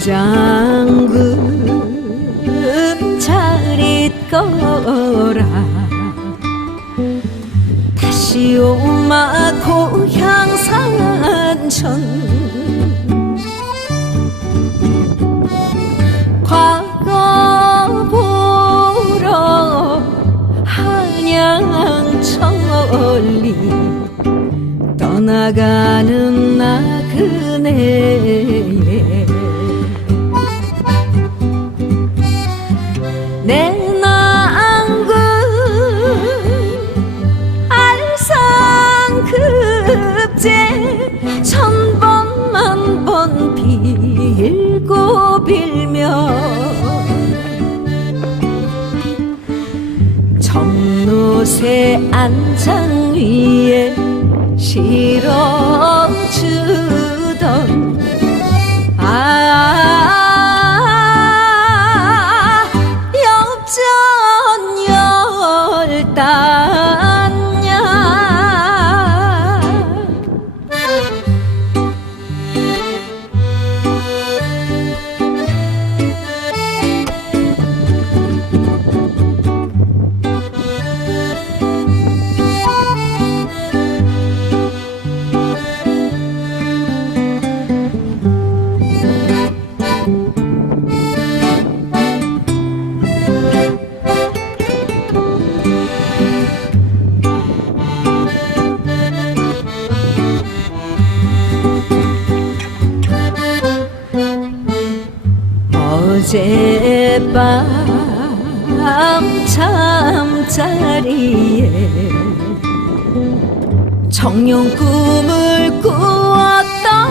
무장금 잘 있거라. 다시 오마 고향 산천 과거 보러 한양 천리 떠나가는 나그네 알상급제 천번 만번 빌고 빌며 정노새 안장 위에 실어 주던 아 엽전 열단 어젯밤 잠자리에 청룡 꿈을 꾸었더라.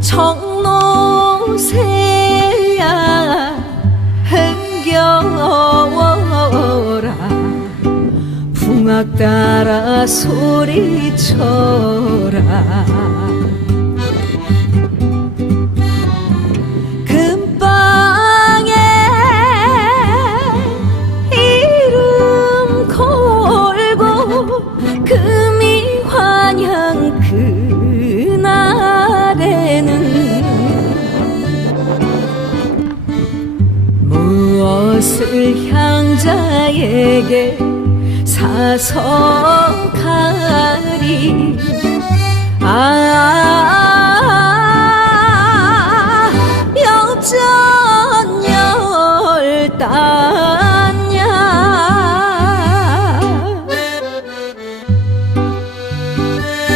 청노새야 흥겨워라. 풍악 따라 소리쳐 라 금방에 이름 걸고 금이 환영 그날에는 무엇을 향자에게 사서